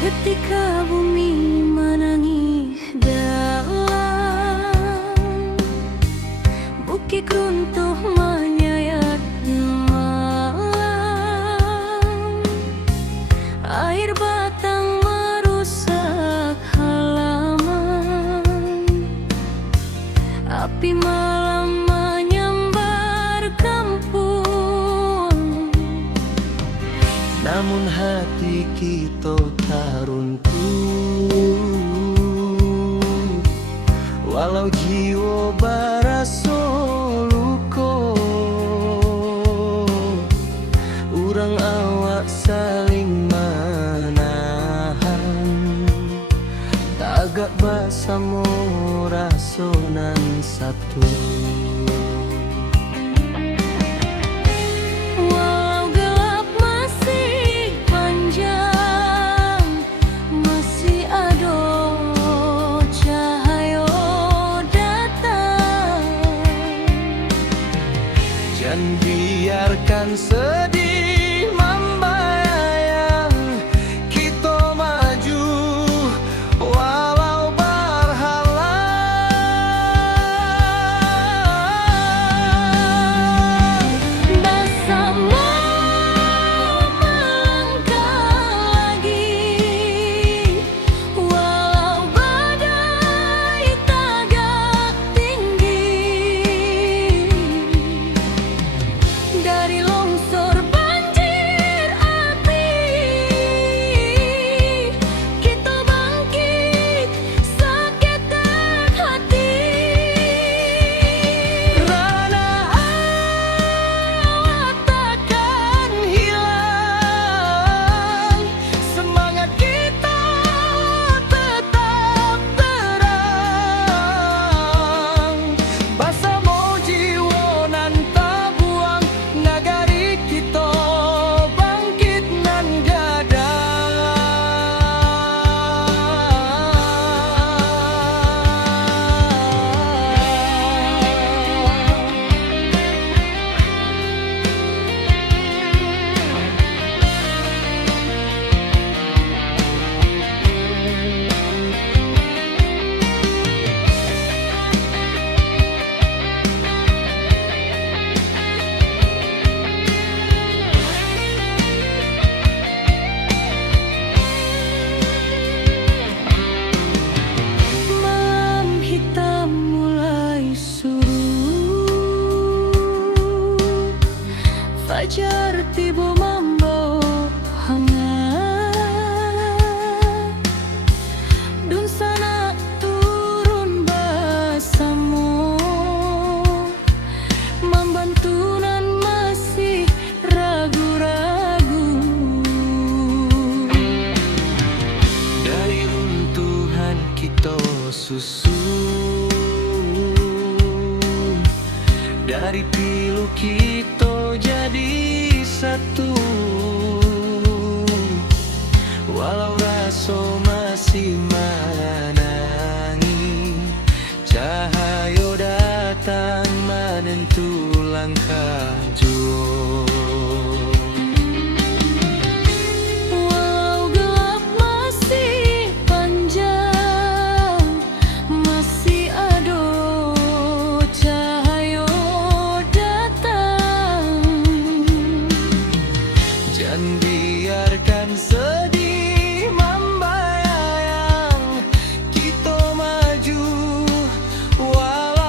Ketika bumi menangis dalam, bukit runtuh menyayat malam, air batang merusak halaman, api malam menyambar kampung. Namun hati kita tak runtuh, walau jiwa barasa luka. Urang awak saling menahan, tagak bersama rasonan satu. Dan biarkan sedih membayang, kita maju walau berhalang. Bersama melangkah lagi, walau badai tagak tinggi. Dari longsor banjir api, kita bangkit seketek hati. Rana awak takkan hilang, semangat kita tetap terang. Bersama jiwa nan tak buang, nagari kita bangkit nan gadang. Malam hitam mulai surut, fajar tiba membawa hangat. Dun sana turun bersama, membantu nan masih ragu-ragu. Dari runtuhan kita susun, dari pilu kita jadi satu. Walau rasa masih menangi, cahaya datang menentu langkah jua. Walau gelap masih panjang, masih ada cahaya datang. Jangan biarkan sedih membayang, kita maju walau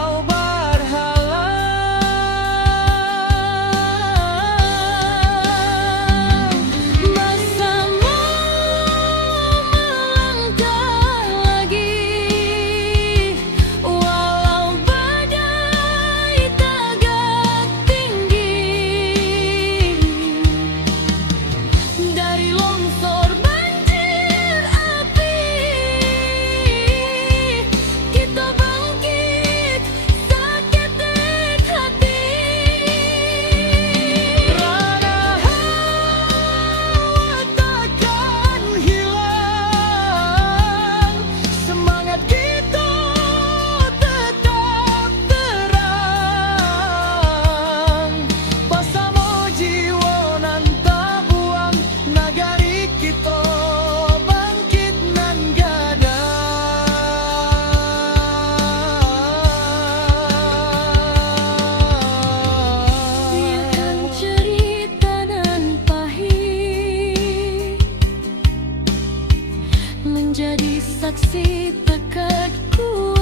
menjadi saksi tekad kuat.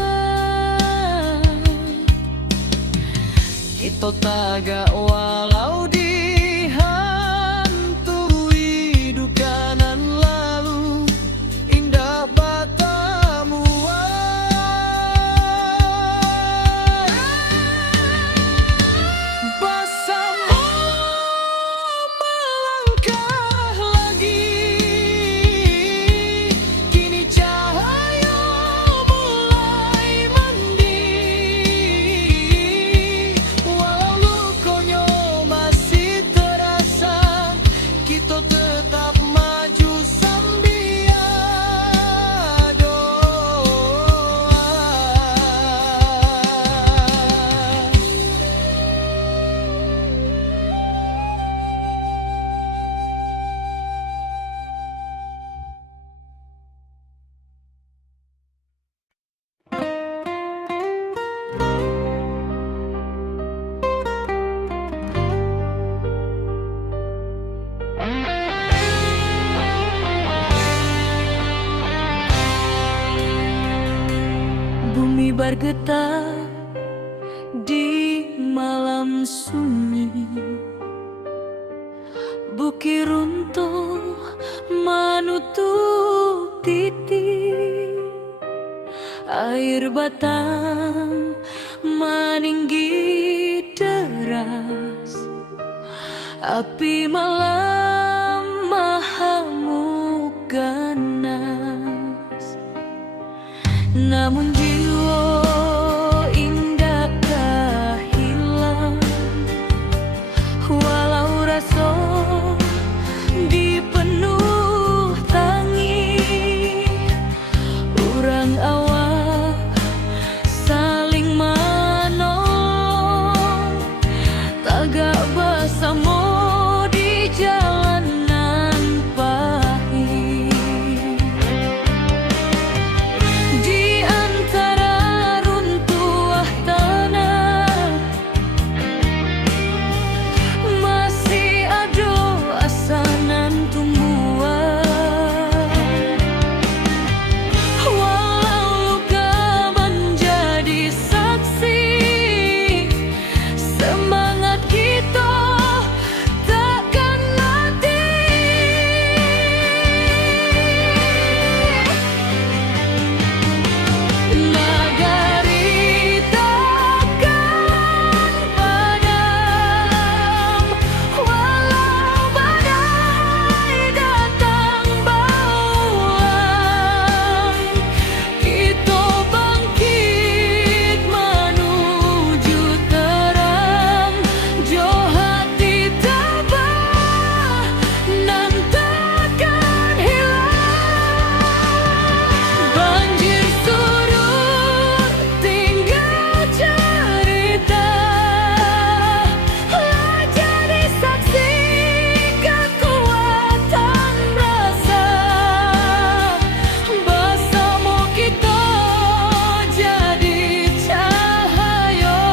Kita tagak walau dihantui duka nan lalu, indah batamu bersama melangkah lagi. Kini cahaya mulai mandi, walau lukonya masih terasa, kita tetap maju sambil doa. Bumi bergetar di malam sunyi, bukit runtuh menutup titik, air batang meninggi deras, api malam mahamuk ganas. Namun jiwa indakkah hilang, walau rasa dipenuh tangi, urang awak saling menolong, tagak bersama di jalanan pahit. Di antara runtuh tanah masih ada asanan tumbuhan, walau luka menjadi saksi, semangat kita takkan mati. Nagari takkan padam, walau badai datang bauan, kita bangkit menuju terang, jo hati tabah nan takkan hilang. Banjir surut tinggal cerita, jadi saksi kekuatan rasa, bersama kita jadi cahaya,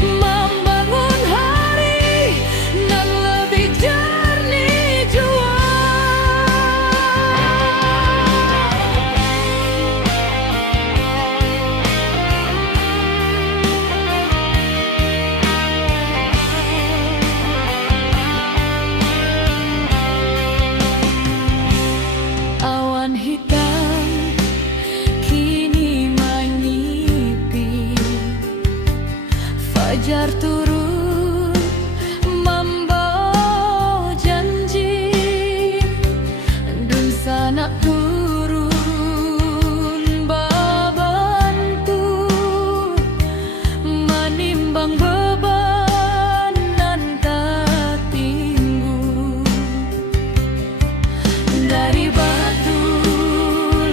membangun hari nan lebih jernih jua. Awan hitam kini menyipi, fajar turun membawa janji, dun sanak turun babantu, menimbang beban nan tak tinggu. Dari batu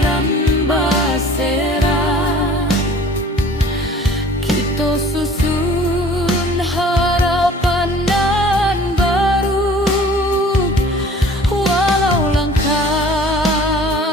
lambasera kita susun harapan nan baru, walau langkah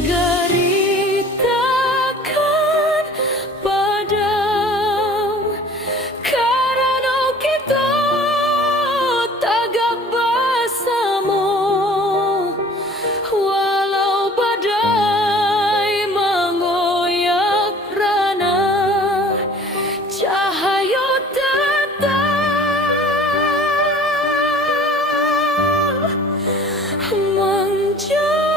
nagari takkan padam karena kita tagak bersama walau badai mengoyak rana cahaya tetap menjadi.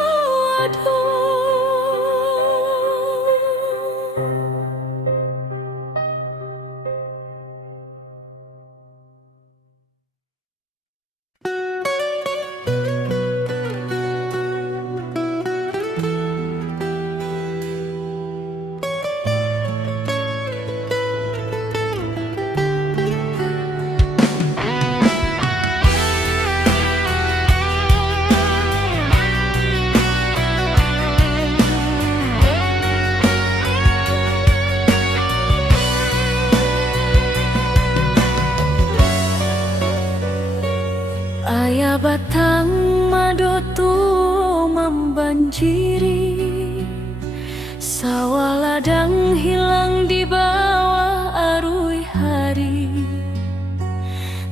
Ayah batang madotu membanjiri, sawah ladang hilang di bawah arus hari.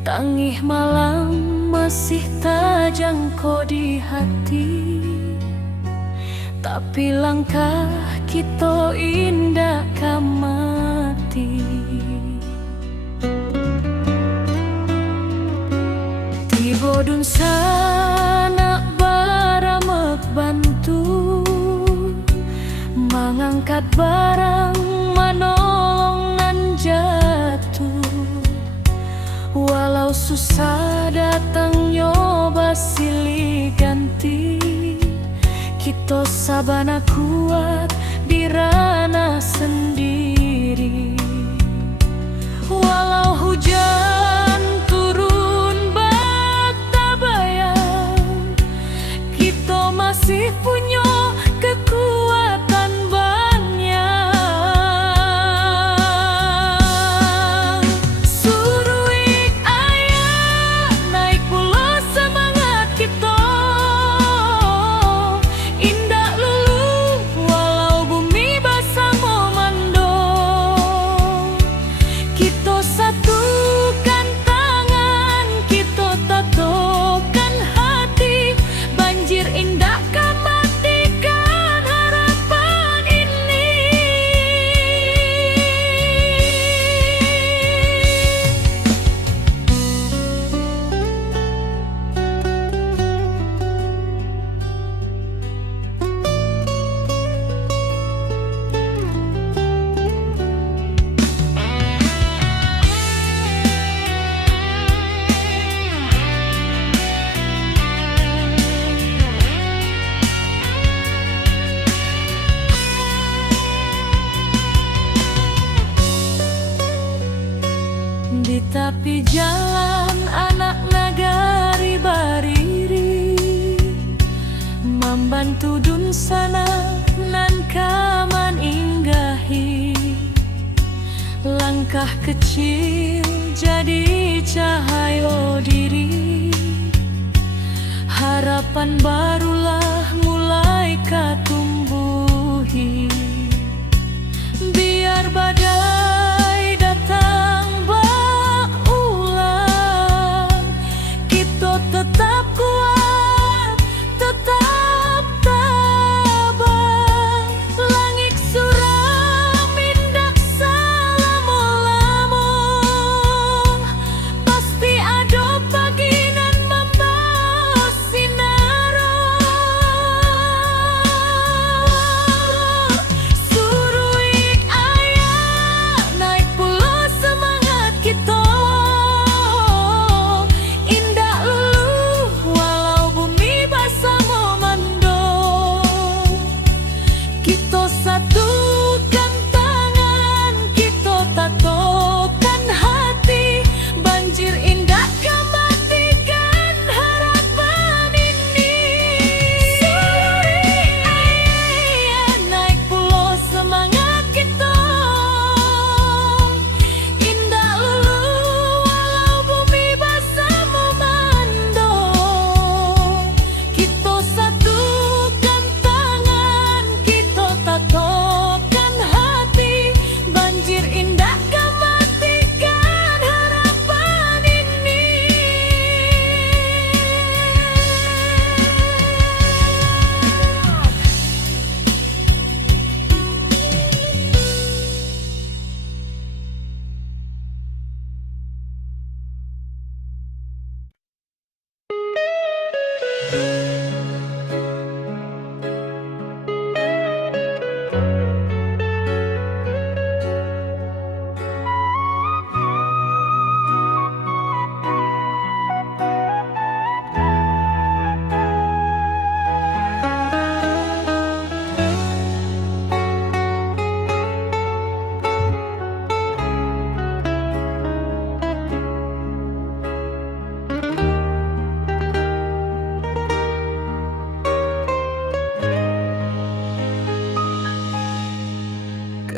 Tangih malam masih tajangko di hati, tapi langkah kita indah kamati. Bodun sana baramek bantu mengangkat barang manolong nan jatuh, walau susah datang nyoba silih ganti, kita sabana kuat di ranah sendiri. Walau hujan masih punya kekuatan banyak. Suruik ayah naik pulau semangat kita, indah lulu walau bumi basah memando. Kita satukan tangan, kita tatokan hati, banjir indah di tepi jalan anak nagari bariri, membantu dun sana nan kaman inggahi. Langkah kecil jadi cahaya diri, harapan barulah mulai katumbuhi. Biar badai datang tetap kuat, tetap tabah. Langit suram indah selama-lama, pasti ada pagi nan membawa sinar. Suruik ayah naik pulau semangat kita, satukan tangan, kita tatokan hati, banjir indah kembalikan harapan ini. Suruik ayah naik pulau semangat kita, indah lulu walau bumi basah memando. Kita satukan tangan,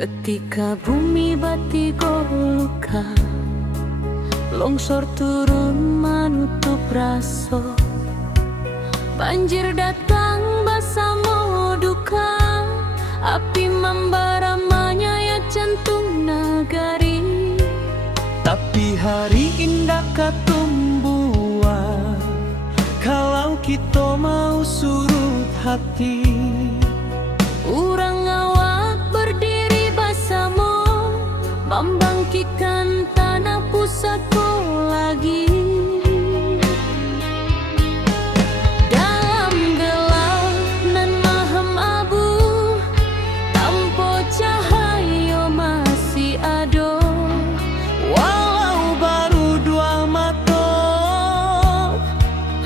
Ketika bumi batigo luka, longsor turun menutup raso, banjir datang basamo duka, api membara menyayat jantung nagari. Tapi hari indah katumbuhan, kalau kita mau surut hati. Urang awak berdiri basamo, membangkitkan tanah pusatku lagi. Dalam gelap nan maham abu, tanpa cahaya masih ada. Walau baru dua mata,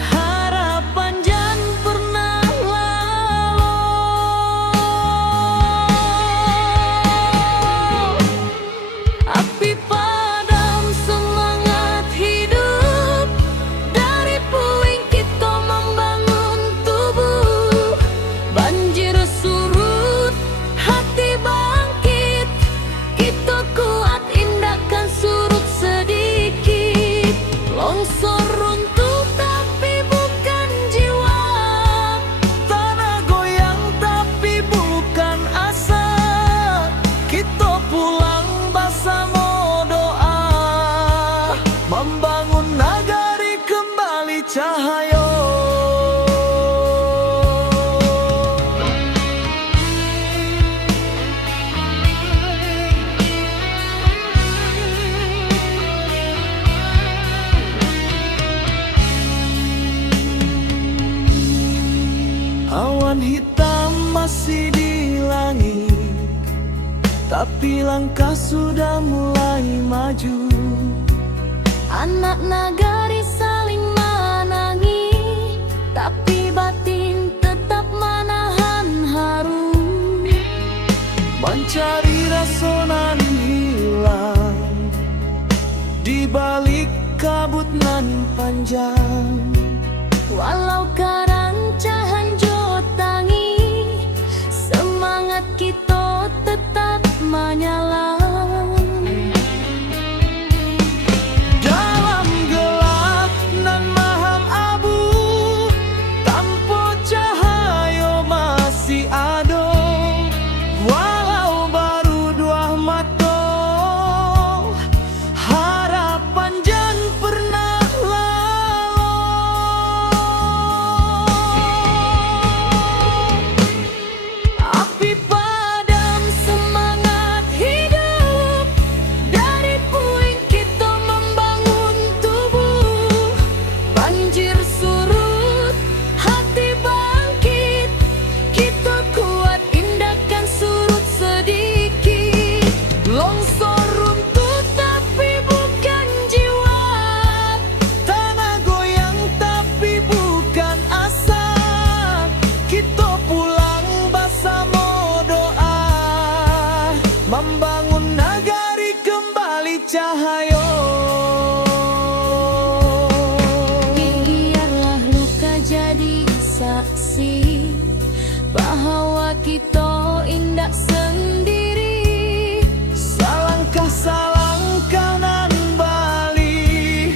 harapan jan pernah lalu. Api padam semangat hidup, dari puing kita membangun tubuh. Banjir surut, hati bangkit, kita kuat indahkan surut sedikit. Longsor runtuh tapi bukan jiwa, Tanah goyang tapi bukan asa. Kita pulang bersama doa, membangun nagari kembali cahaya. Awan hitam masih di langit, tapi langkah sudah mulai maju. anak nagari saling menangi, tapi batin tetap menahan haru. Mencari rasa nan hilang di balik kabut nan panjang. Walau karancahan jotangi, semangat kita tetap menyala. Dalam gelap nan maham abu, tanpa cahaya masih ada. Walau baru dua mata, harapan jan pernah lalu. Api padam semangat hidup, dari puing kita membangun tubuh. Banjir surut, hati bangkit, kita kuat indahkan surut sedikit. Longsor runtuh tapi bukan jiwa, tanah goyang tapi bukan asa. Kita pulang bersama doa, membangun nagari kembali cahaya. Biarlah luka jadi saksi bahwa kita indah sendiri. Salangkah nan bali,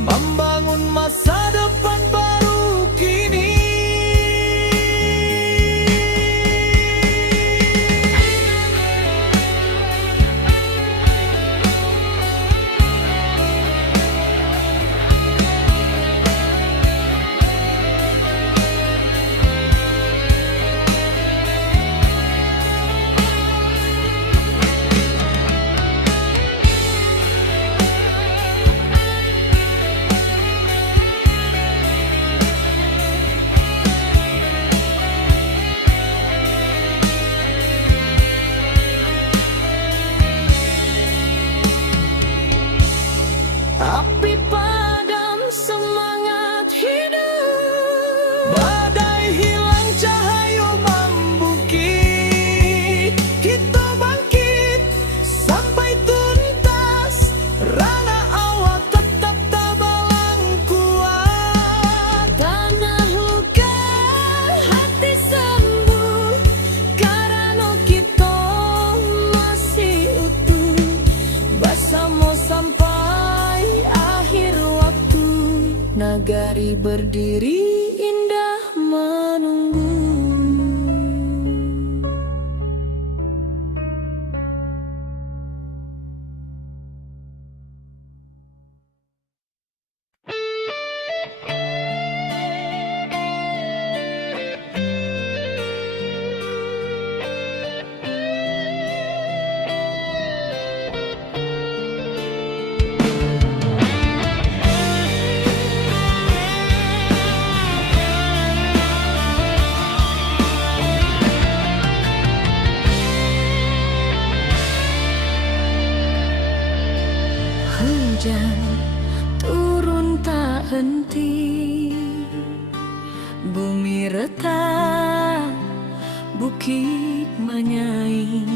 membangun masa depan baru kini. berdiri indah menunggu. Hujan turun tak henti, bumi retak, bukit menyaing.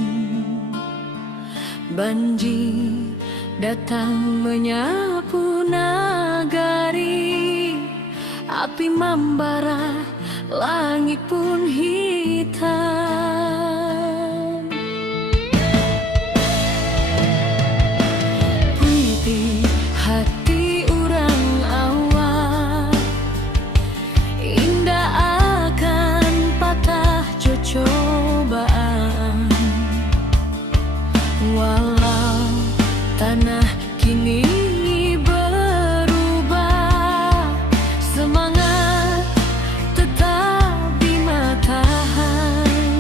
Banjir datang menyapu nagari, api membara, langit pun hitam. Hati orang awak indah akan patah cobaan, walau tanah kini berubah, semangat tetap di matahari.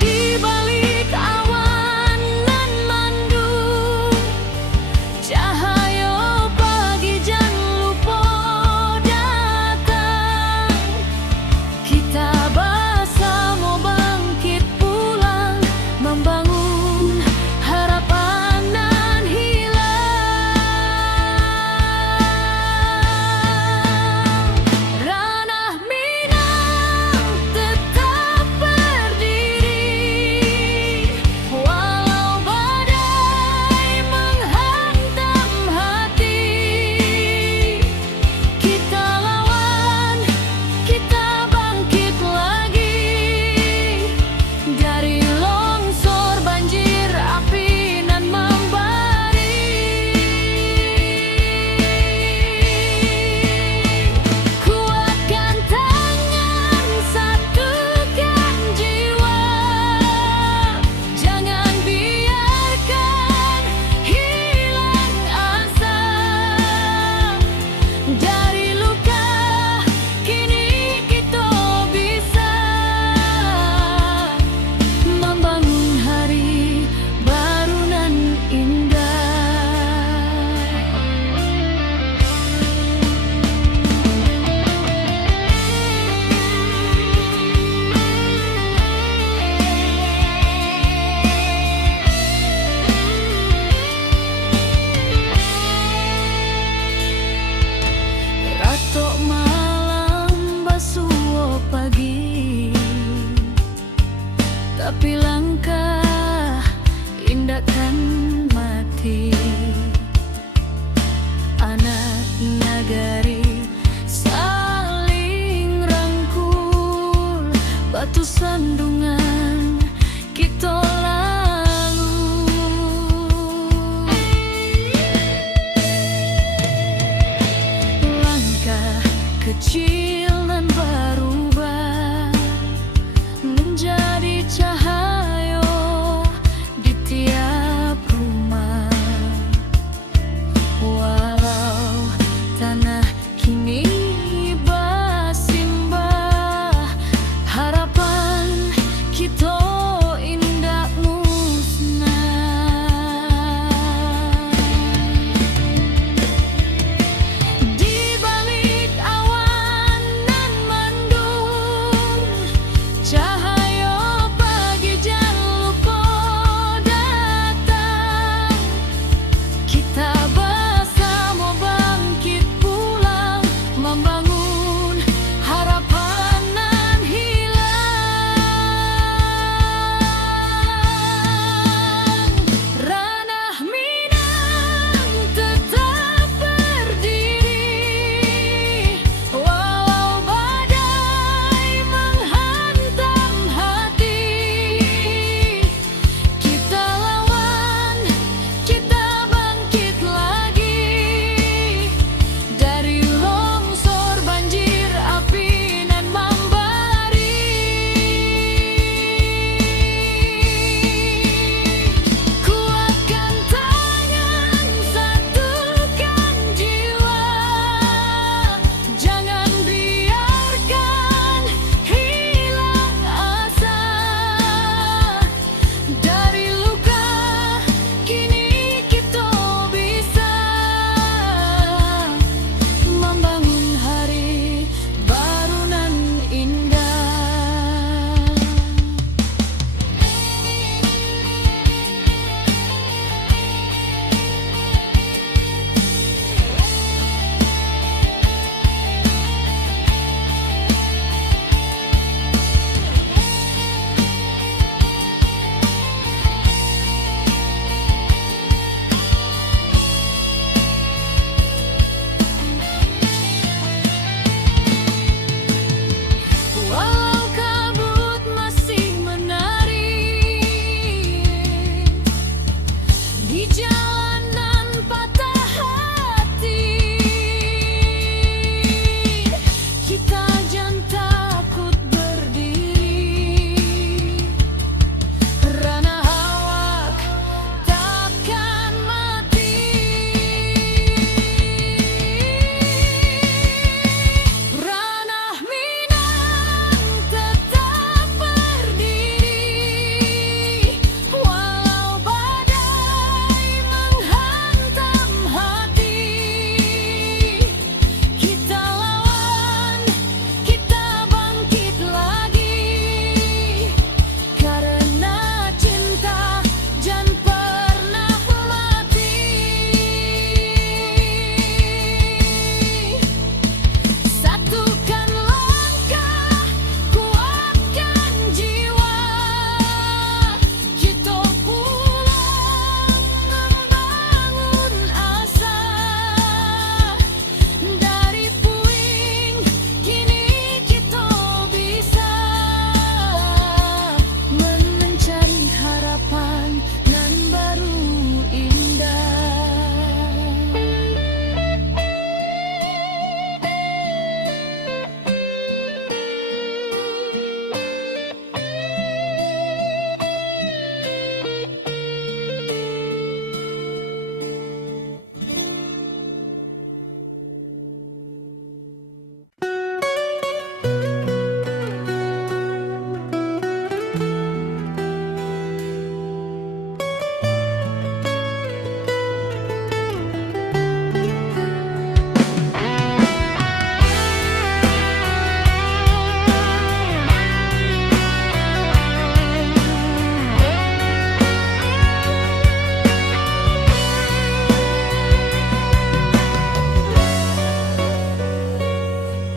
Di balik awan nan mendung, cahaya pagi jan lupa datang. Kita bersama bangkit pulang, membangun harapan nan hilang. Ranah Minang tetap berdiri, walau badai menghantam hati. Kita lawan, kita bangkit lagi, dari longsor, banjir, api nan membari. Kuatkan tangan, satukan jiwa, jangan biarkan hilang asa. Dari luka kini kita bisa membangun hari baru nan indah. Ratok malam basuh pagi, tapi langkah indahkan mati. Anak nagari saling rangkul, batu sandungan kita lalu. Langkah kecil nan berubah menjadi cahaya di tiap rumah, walau tanah kini bersimbah. Harapan kita indah musnah. Di balik awan nan mendung,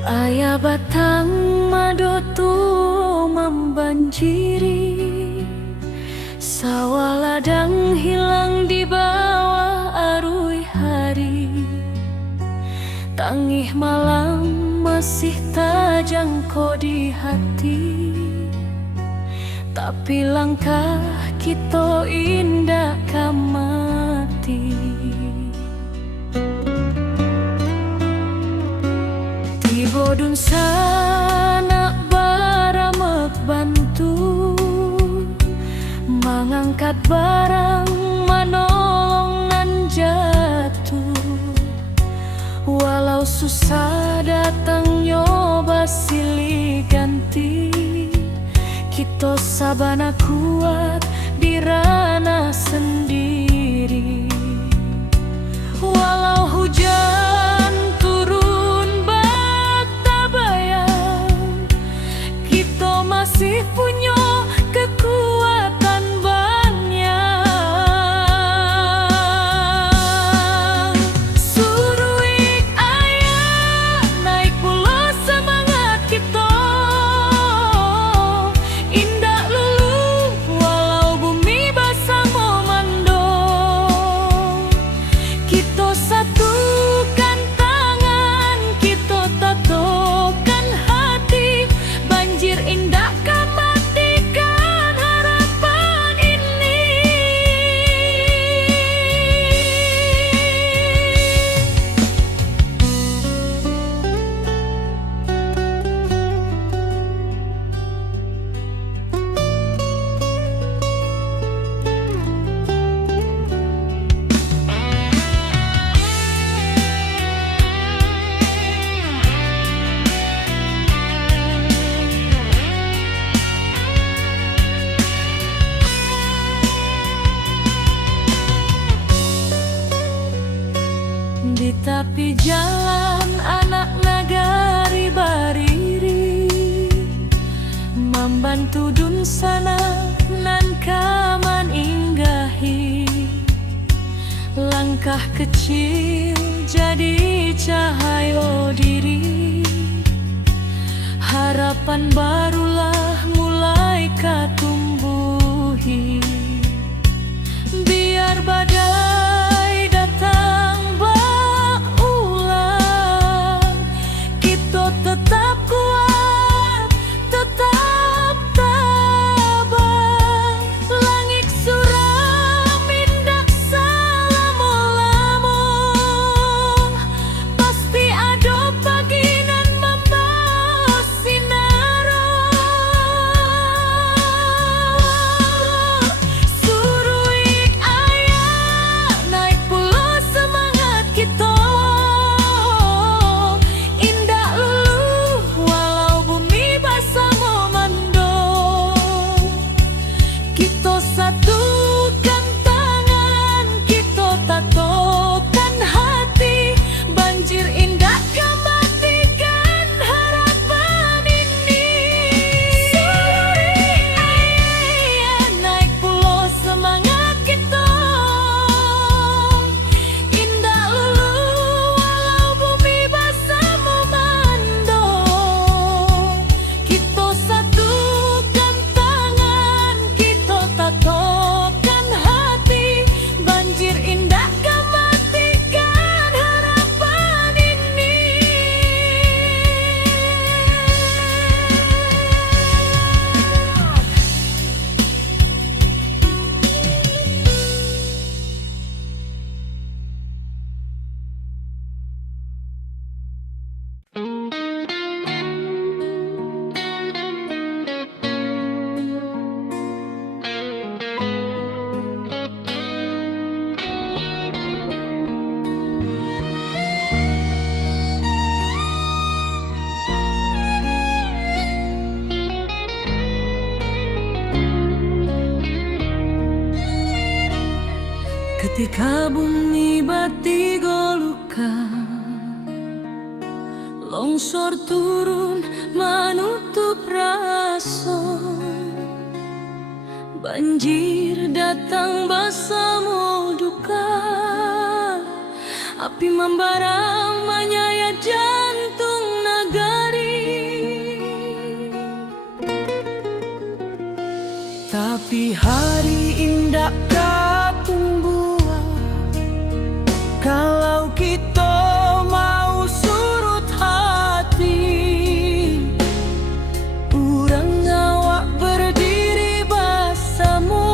Ayah batang madotu membanjiri, sawah ladang hilang di bawah arus hari. Tangih malam masih tajangko di hati, tapi langkah kita indah kamati. Bodun sana baramek bantu, mengangkat barang manolong nan jatuh. Walau susah datang nyoba silih ganti, kita sabana kuat di ranah sendiri. Walau hujan masih punya kekuatan banyak. Suruh ayah naik pulau semangat kita, indah lulu walau bumi basah memando. Kita satukan tangan, kita tatokan hati, banjir indah di tepi jalan anak nagari bariri, membantu dun sana nan kaman inggahi. Langkah kecil jadi cahaya diri, harapan barulah mulai katumbuhi. Biar badai datang tetap kuat, tetap tabah. Langit suram indah selamo-lamo, pasti ada pagi nan membawa sinaro. Suruh ayah naik pulau semangat kita, satukan tangan, kita tatokan hati, banjir indah kematikan harapan ini. Suruh ayah naik pulau semangat kita, indah lulu walau bumi basah memando. Kita satukan tangan, kita tatokan hati, banjir indah kematikan harapan ini. Ketika bumi bati goluka, longsor turun menutup rasa, banjir datang bersama duka, api membara menyayat jantung naga. Api hari indah kapung buah, kalau kita mau surut hati, urang awak berdiri bersama,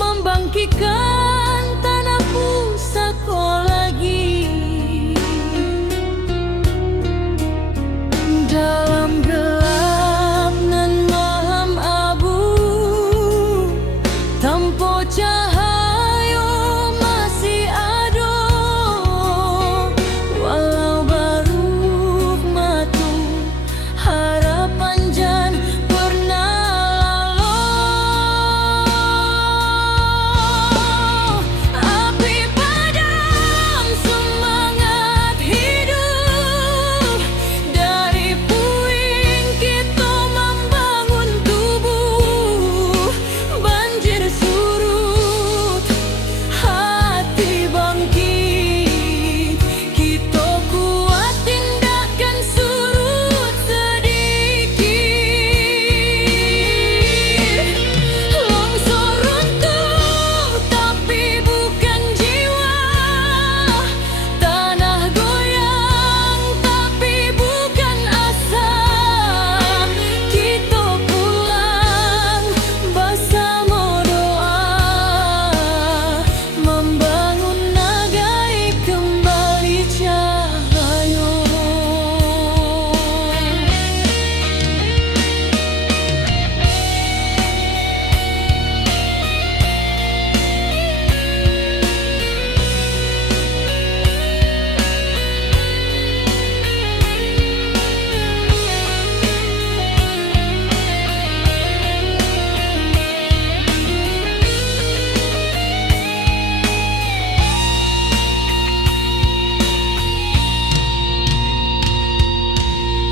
membangkitkan tanah pusaka lagi. Dalam gelap nan malam abu, tanpa cahaya masih ada, walau baru matu harapan jan pernah lalu. Api padam semangat hidup, dari puing kita membangun tubuh. Banjir surut, hati bangkit, kita kuat tindakan surut sedikit. Longsor runtuh tapi bukan jiwa, tanah goyang tapi bukan asa. Kita pulang bersama doa, membangun negeri kembali cahaya.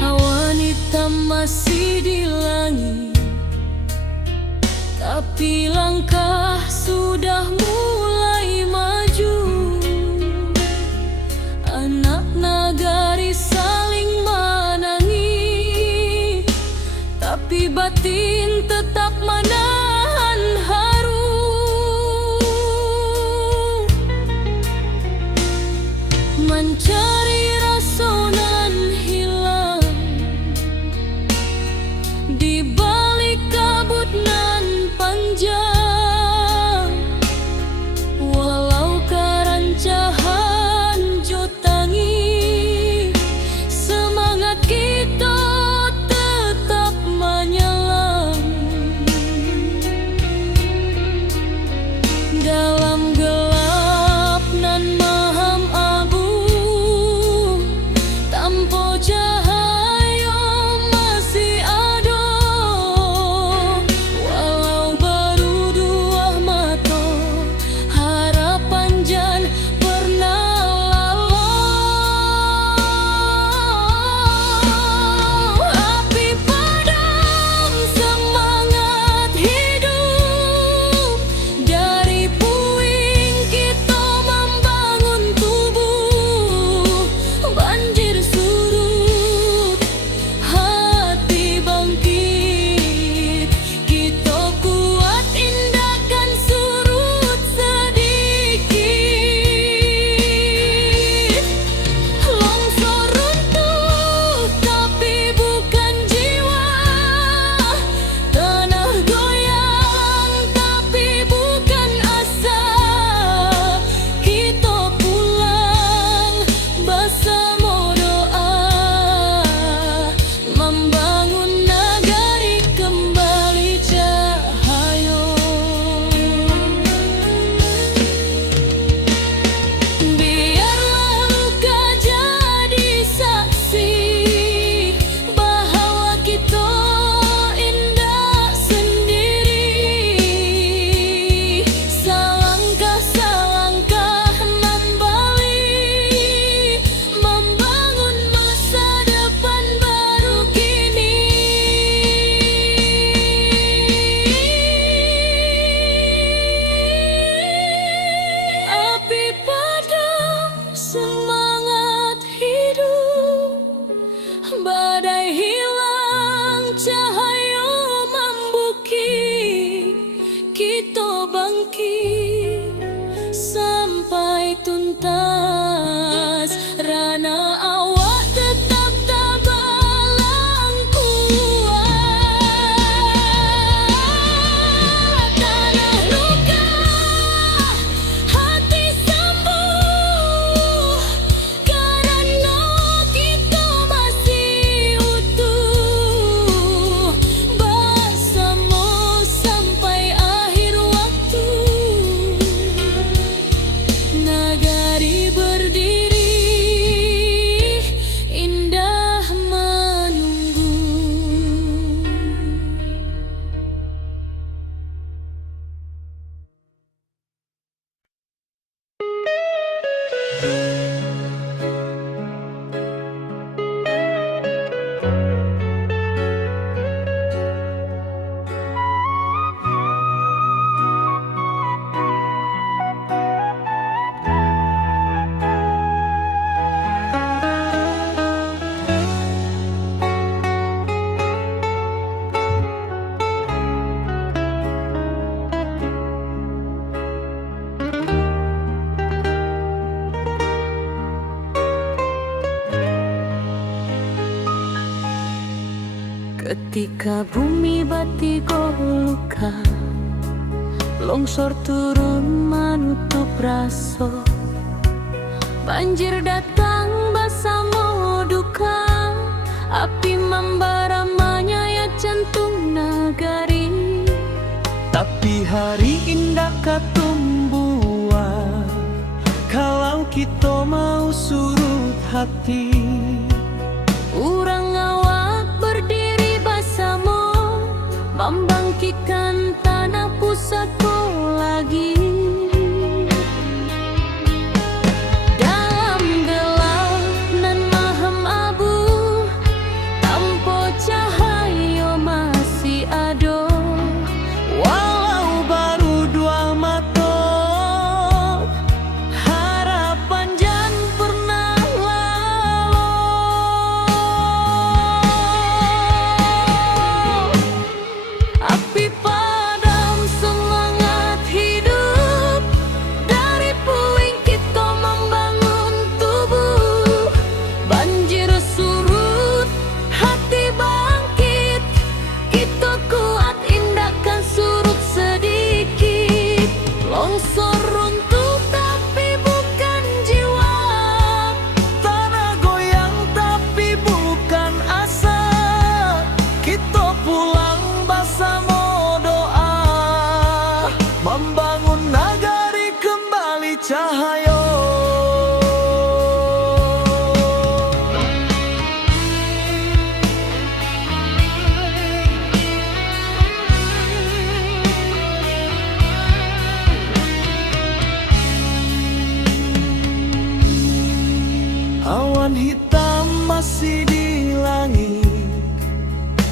Awan hitam masih di langit, tapi langkah sudah mulai maju. Anak nagari saling menangis, tapi batin tetap menahan haru. Mencari rasa nan hilang di balik kabut nan panjang, walau kerancahan jutangi, semangat kita tetap menyelam. Dalam gelap nan malam abu, tanpa cahaya masih ada, walau baru dua mata harapan jan pernah lalu. Api padam semangat hidup, dari puing kita membangun tubuh. Banjir surut, hati bangkit, kita kuat tindakan surut sedikit. Longsor runtuh tapi bukan jiwa, tanah goyang tapi bukan asa. Kita pulang bersama doa, membangun negeri kembali cahaya. Biarlah luka jadi saksi bahwa kita indah sendiri. Selangkah nan balik, membangun masa depan baru kini. Api padam semangat hidup, badai hilang cahaya membukit. Ketika bumi batigo luka, longsor turun menutup raso, banjir datang bersama duka, api membara menyayat jantung nagari. Tapi hari indah katumbuhan kalau kita mau surut hati. Urang awak berdiri bersama, membangkitkan tanah pusatku lagi. Dalam gelap nan mahem abu, tanpa cahaya masih ada. Walau baru dua mata, harapan jan pernah lalu. Api padam semangat hidup, dari puing kita membangun tubuh. Banjir surut, hati bangkit, kita kuat indahkan surut sedikit. Longsor runtuh tapi bukan jiwa, Tanah goyang tapi bukan asa. Kita pulang bersama doa, membangun nagari kembali cahaya. Awan hitam masih di langit,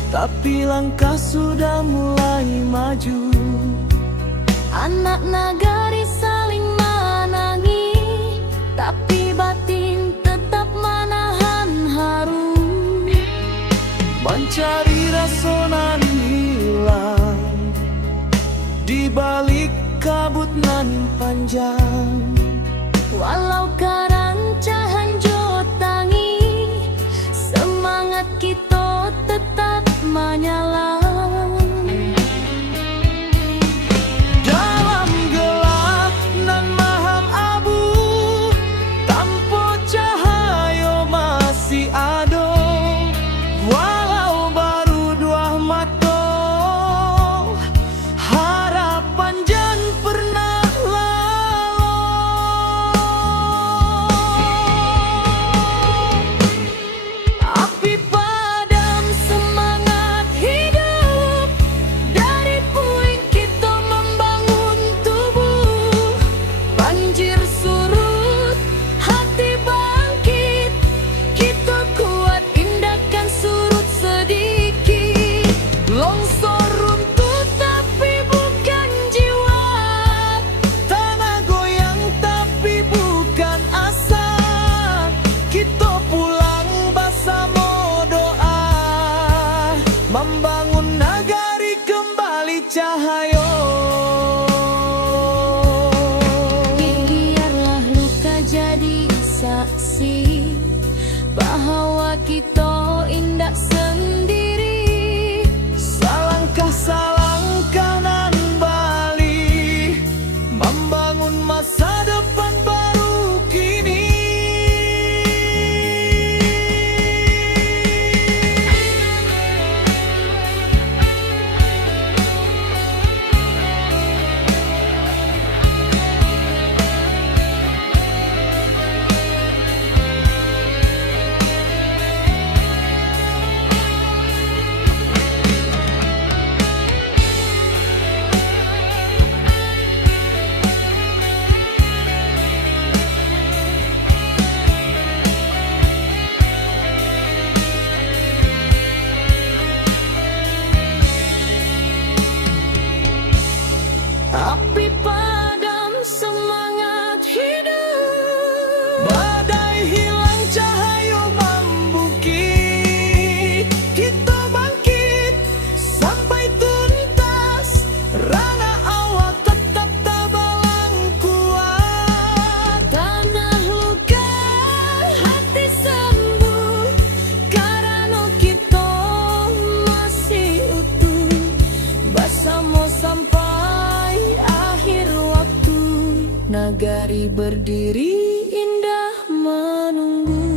tapi langkah sudah mulai maju. anak nagari saling menangi, tapi batin tetap menahan haru. Mencari rasa nan hilang di balik kabut nan panjang. Walau karancahan jotangi, semangat kita tetap menyala. Dalam gelap nan maham abu, tanpa cahaya masih ada. Walau baru dua mata, harapan jan pernah lalu. Api padam semangat hidup, dari puing kita membangun tubuh. Banjir surut, hati bangkit, kita kuat indahkan surut sedikit. Longsor runtuh tapi bukan jiwa, tanah goyang tapi bukan asa. Kita pulang bersama doa, membangun nagari kembali cahaya. Biarlah luka jadi saksi bahwa kita indah sendiri. Salangkah nan bali, membangun masa depan baru kini. negari berdiri indah menunggu.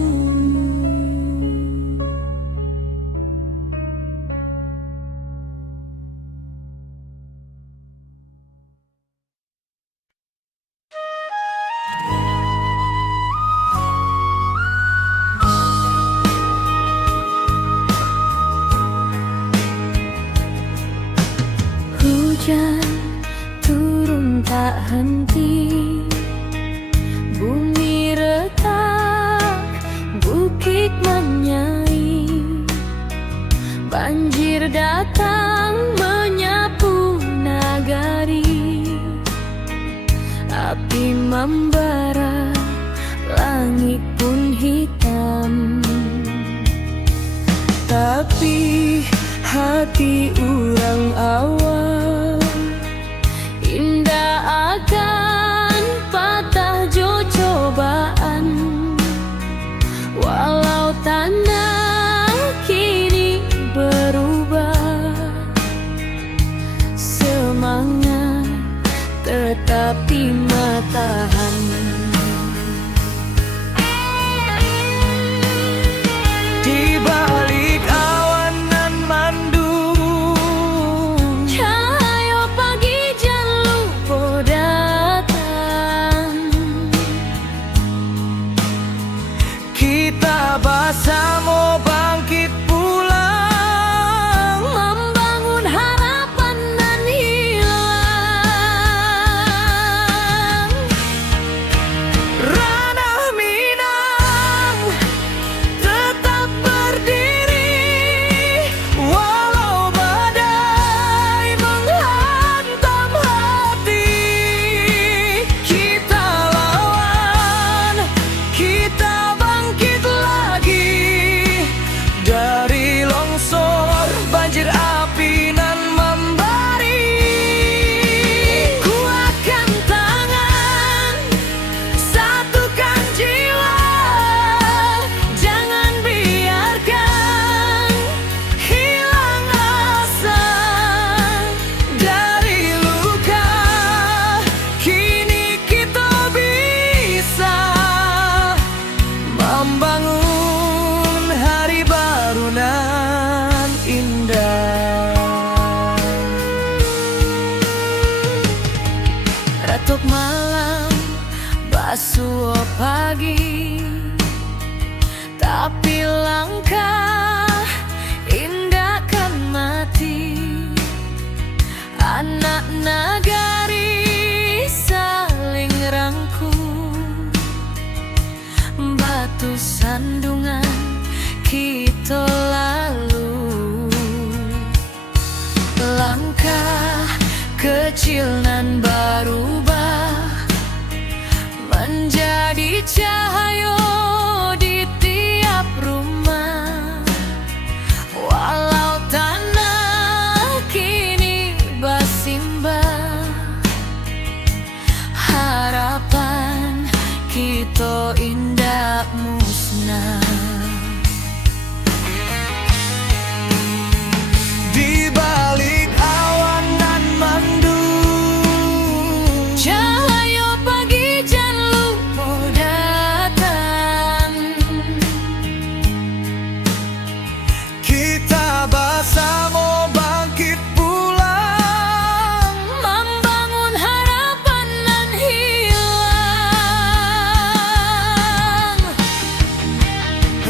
Hujan turun tak henti, bumi retak, bukit menyai, banjir datang menyapu nagari, api membara, langit pun hitam. Tapi hati urang awal indah akan patah jo cobaan, walau tanah kini berubah, semangat tetap di tahan. Di balik awan nan mandung, Cahaya pagi jan lupa datang. kita bersama bangkit pulang, Membangun harapan nan hilang. ranah Minang tetap berdiri, walau badai menghantam hati. Kita lawan, kita bangkit lagi, dari longsor, banjir, api nan membari. Kuatkan tangan, satukan jiwa, jangan biarkan hilang asa. Dari luka, kini kita bisa membangun hari baru nan indah. Retuk malam, basuh pagi, tapi langkah indah kan mati. Anak nagari saling rangkul, batu sandungan kita lalu. Langkah kecil nan berubah menjadi cahaya di tiap rumah, walau tanah kini bersimbah, harapan kita indah musnah. Di balik awan nan mandung, Cahaya pagi jan lupa datang. kita bersama bangkit pulang, Membangun harapan nan hilang.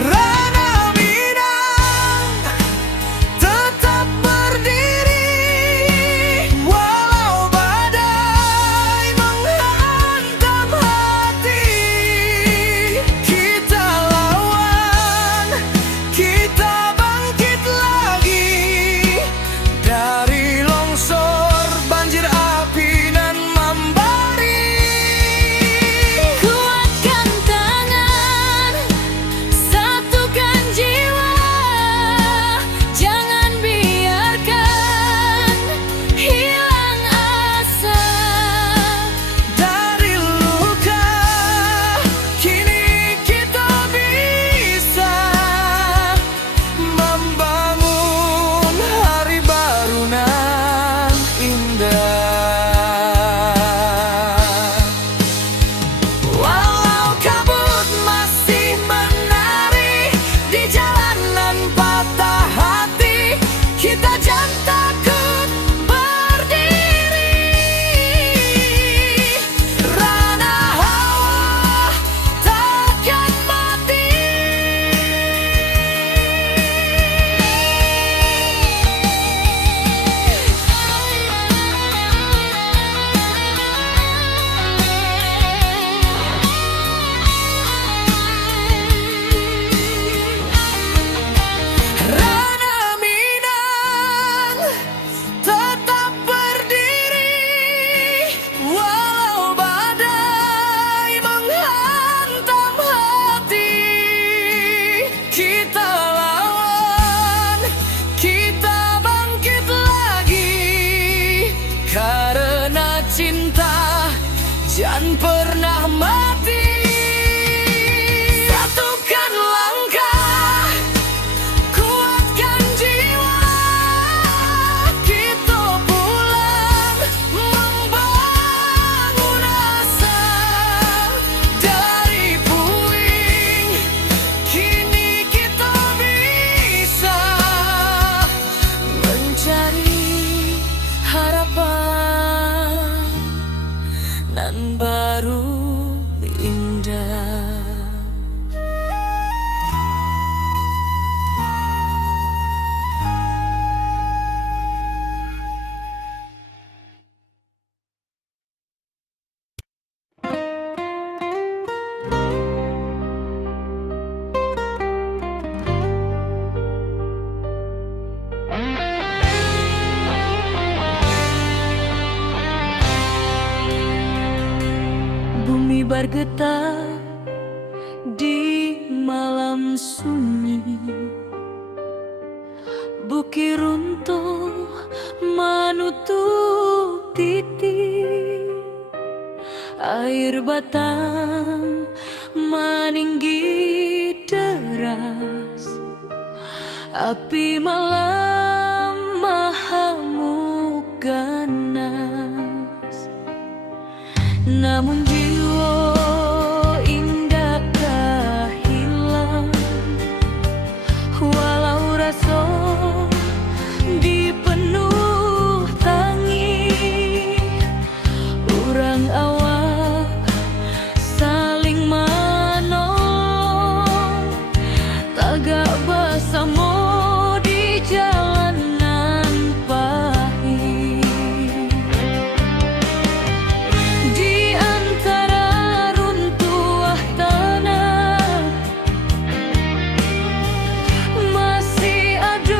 ranah Minang tetap berdiri, walau badai menghantam hati. Kita lawan, kita bangkit lagi, baru indah. Bumi bergetar di malam sunyi, bukit runtuh menutup titik, air batang meninggi deras, api malam mahamuk ganas. Namun jiwa indakkah hilang, walau rasa dipenuh tangi, urang awak saling menolong, tagak bersama di jalanan pahit. Di antara runtuh tanah masih ada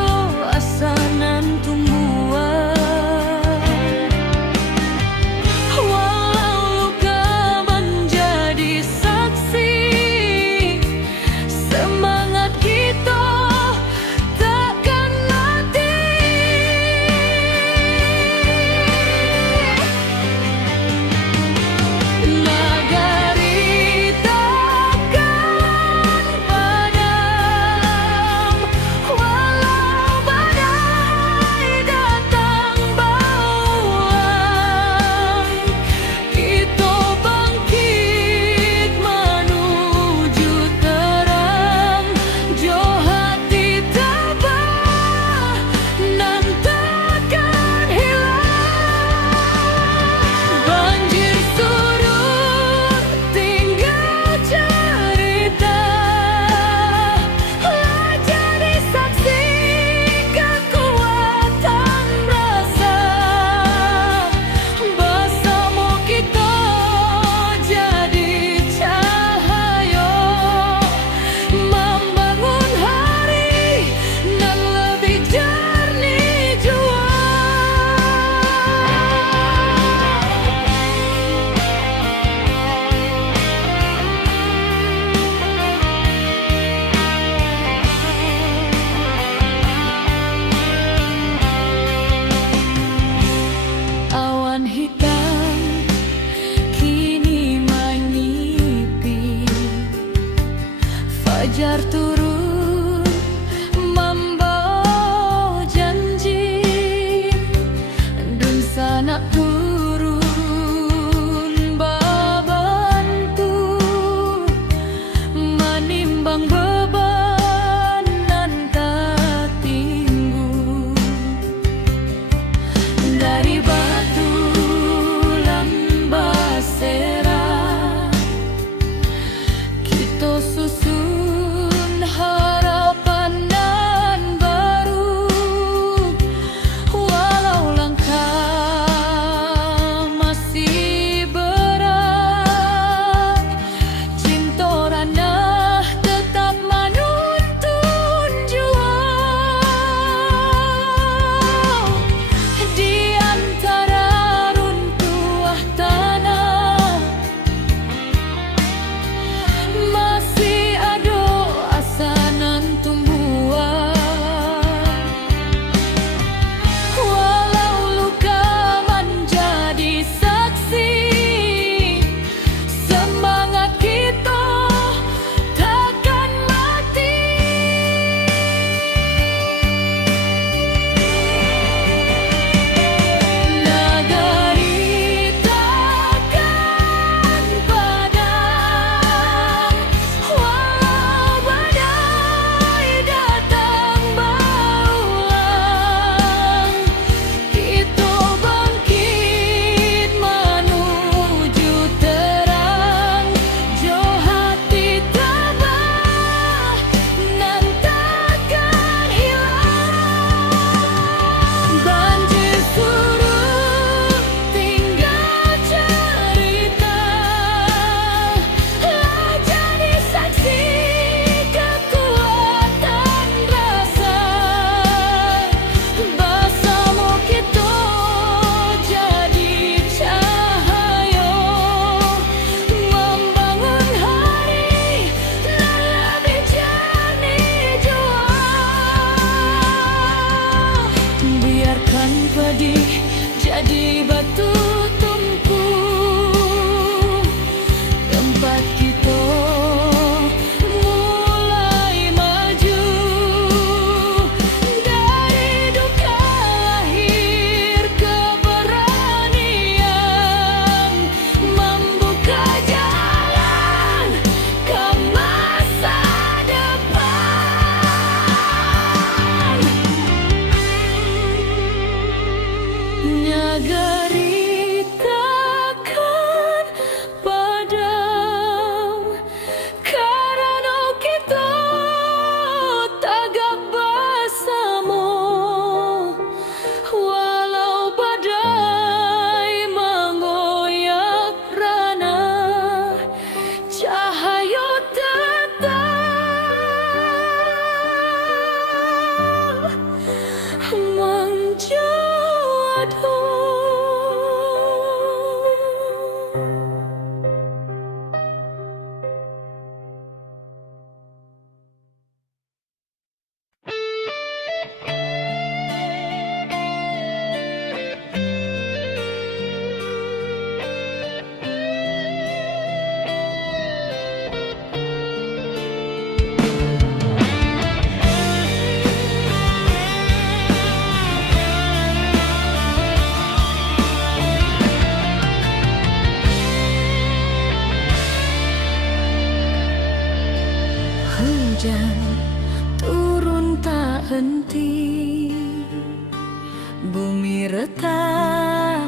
Bumi retak,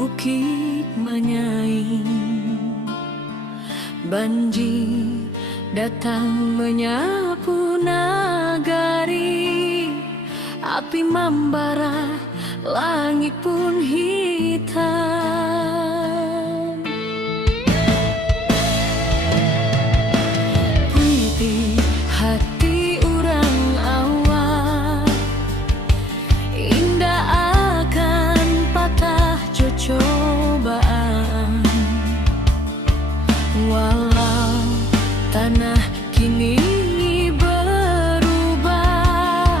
bukit menyaing, banjir datang menyapu nagari, api membara, langit pun hitam. Puiti hati urang awak, indah akan patah cobaan. Walau tanah kini berubah,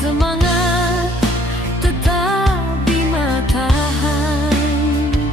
semangat tetap di matahari.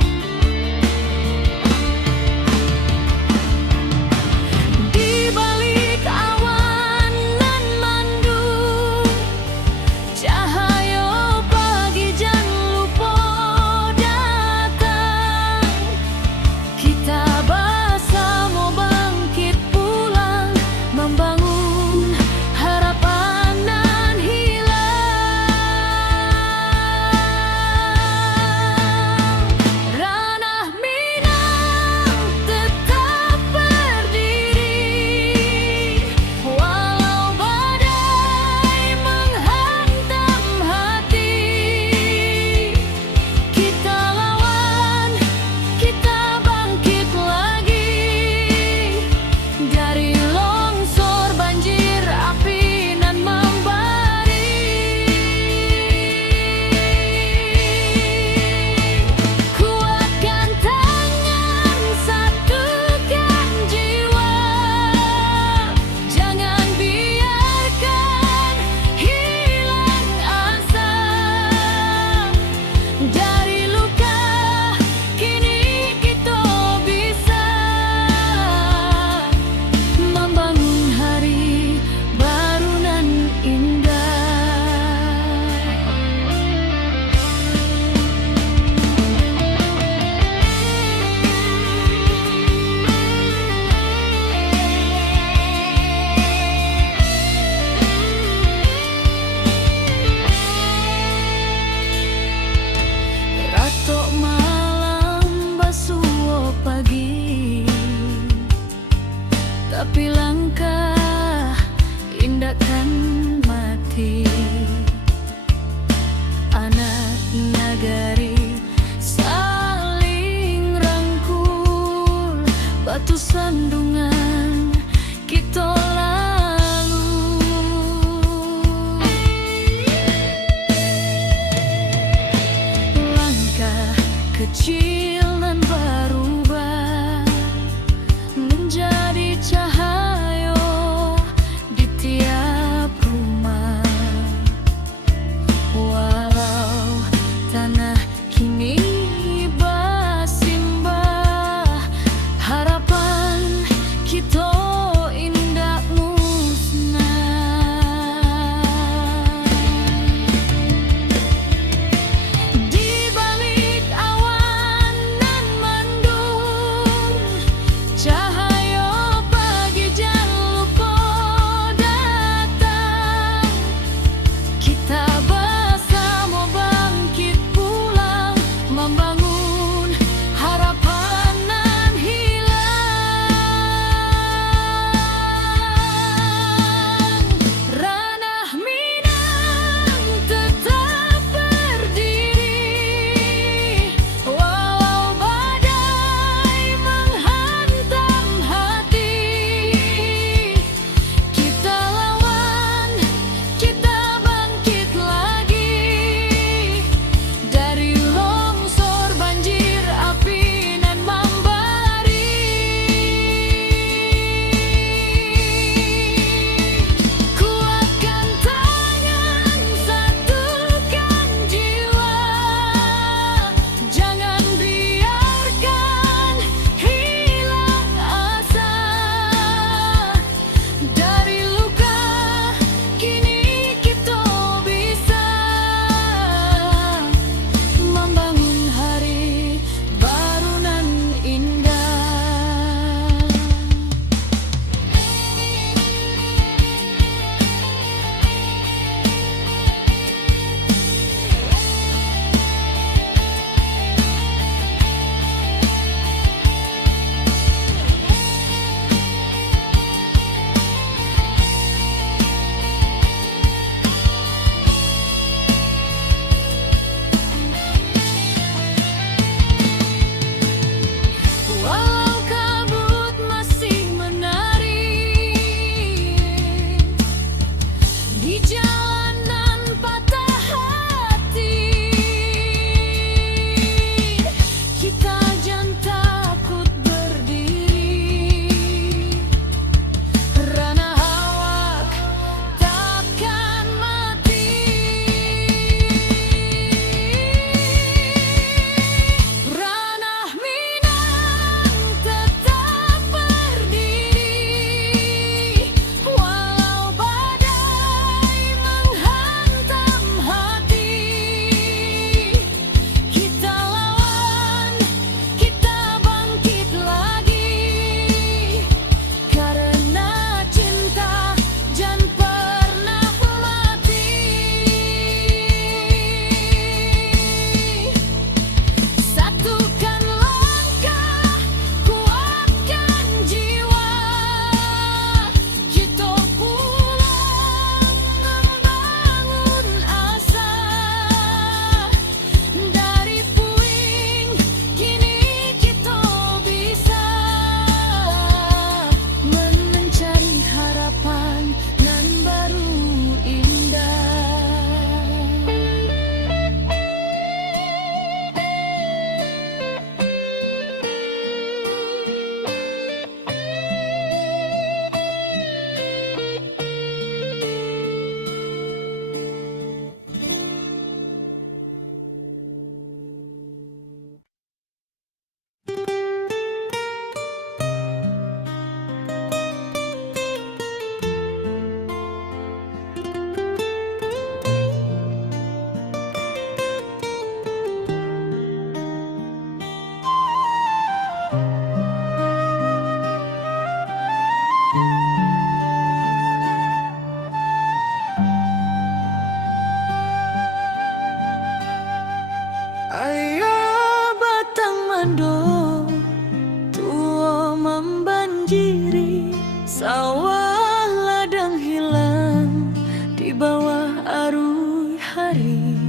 arui hari,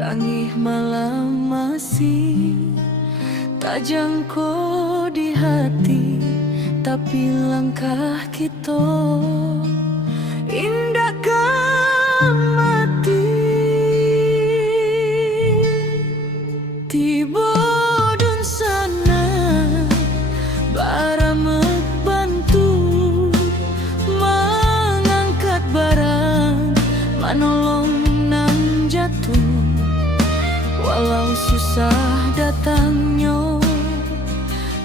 tangih malam masih tak jangkau di hati, tapi langkah kita indah mati. Tiba dun sana baramek bantu mengangkat barang, manolong nang jatuh. Walau susah datangnya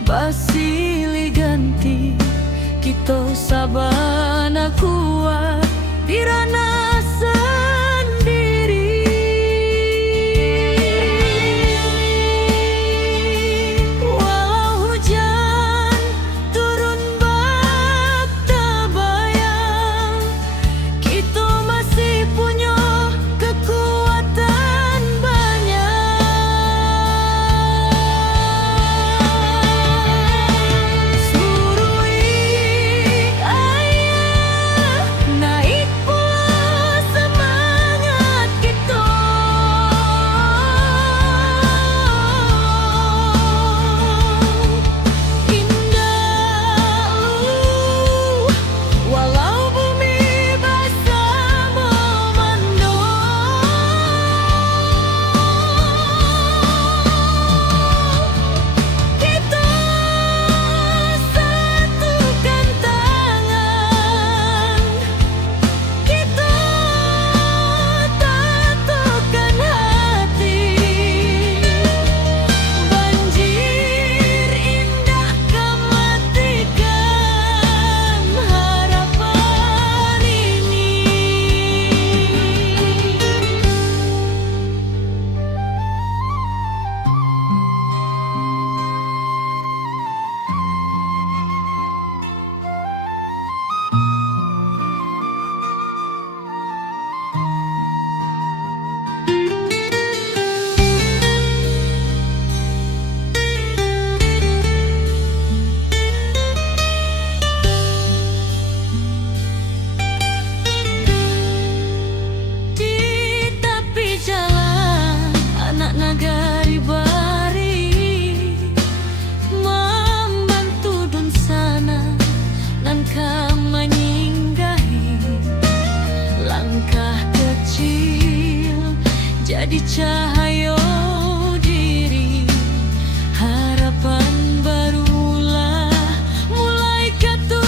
basili ganti, kita sabana kuat dirana sendiri. Walau hujan turun bak tabayang, kita masih punya kekuatan banyak. Surui ayah naik pula semangat kita. Indah walau bumi basah memandung, kita satukan tangan, kita tatukan hati. Banjir indah kematikan harapan ini. Di tepi jalan anak nagari bari membantu dun sana nangka menyinggahi. Langkah kecil jadi cahaya diri, harapan barulah mulai ketumbuhi.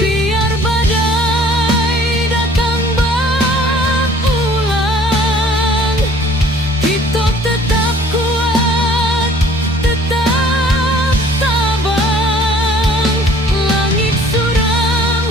Biar badai datang berulang, kita tetap kuat, tetap tabang. Langit suram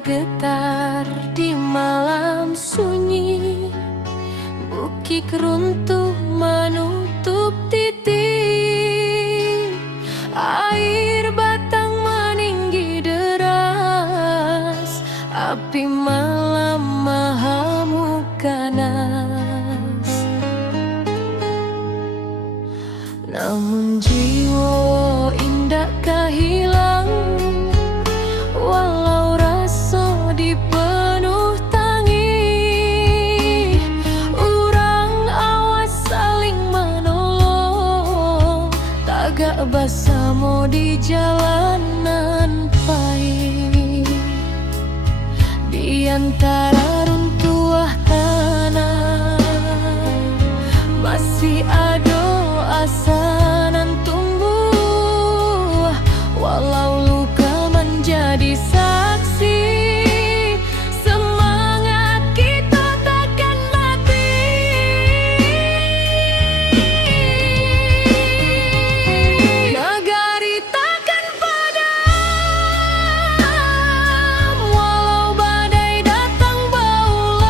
bergetar di malam sunyi. Bukit runtuh menutup titik, air batang meninggi deras, api malam mengamuk ganas. Namun jiwa indah kehilang, walau rasa dipenuh tangi. Urang awas saling menolong, tagak bersama di jalanan pahit. Di antara runtuhan tanah masih ada asa nan tumbuh, walau luka menjadi saksi. Semangat kita takkan mati. Nagari takkan padam, walau badai datang berulang.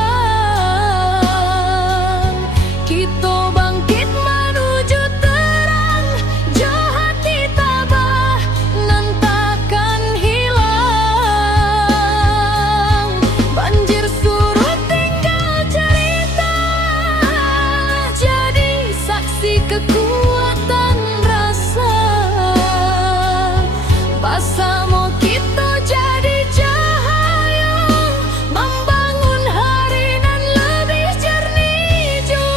Kita bangkit menuju terang, jahat ditabah nan takkan hilang. Banjir surut tinggal cerita, jadi saksi kekuatan rasa. Bersama kita jadi cahaya, membangun hari nan lebih jernih jua.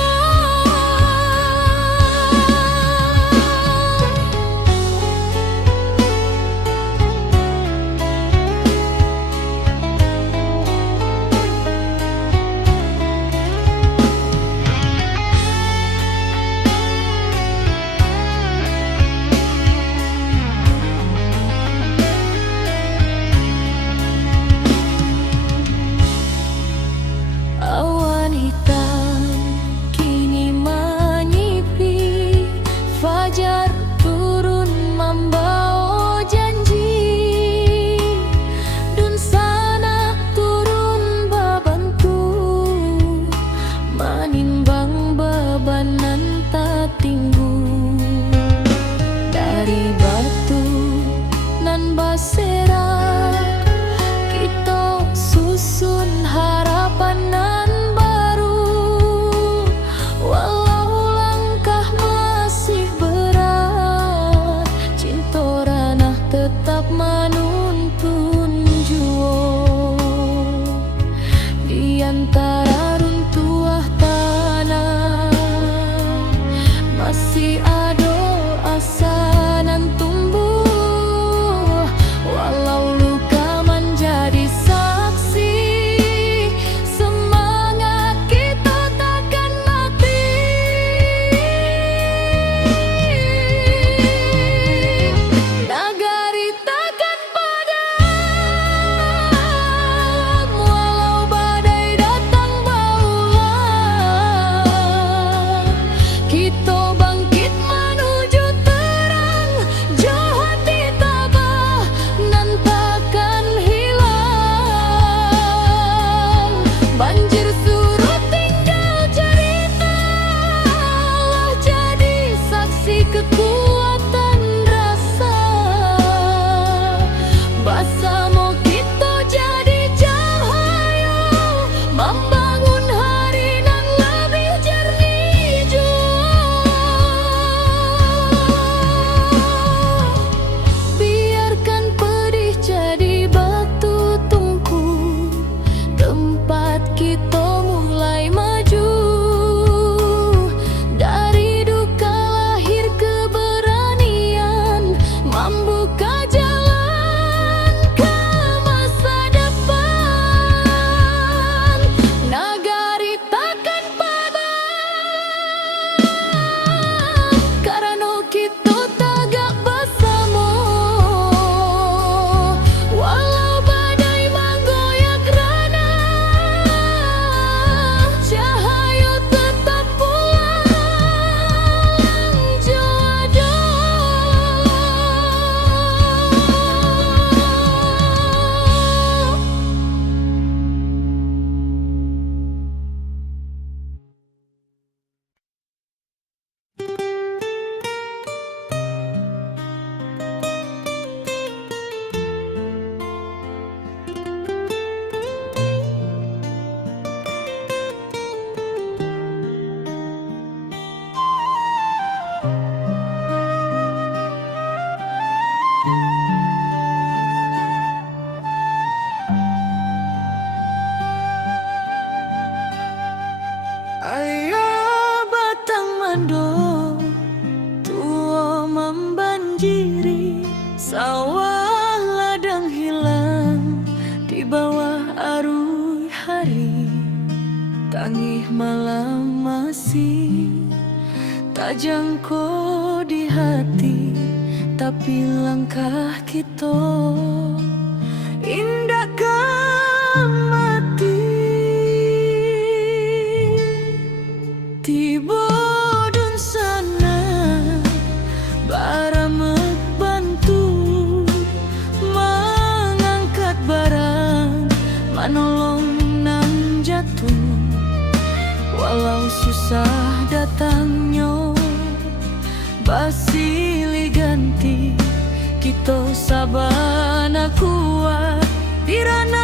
Awan hitam kini menyipi, fajar turun membawa janji. Dun sana turun bebantu, menimbang beban nan tak tinggu. Dari batu nan basera, kita susun harapan nan baru. Walau langkah masih berat, cinta ranah tetap menuntun jua. Di antara runtuhan tanah masih ada asa nan tumbuh, walau luka menjadi saksi. Semangat kita takkan mati. Nagari takkan padam, walau badai datang berulang. Kita bangkit menuju terang, jiri, sawah ladang hilang di bawah arus hari. Tangih malam masih tak jangkau di hati, tapi langkah kita indahkan mati. Tiba dun sana baramek bantu mengangkat barang, manolong nang jatuh. Walau susah datangnya basilih ganti, kita sabana kuat di ranah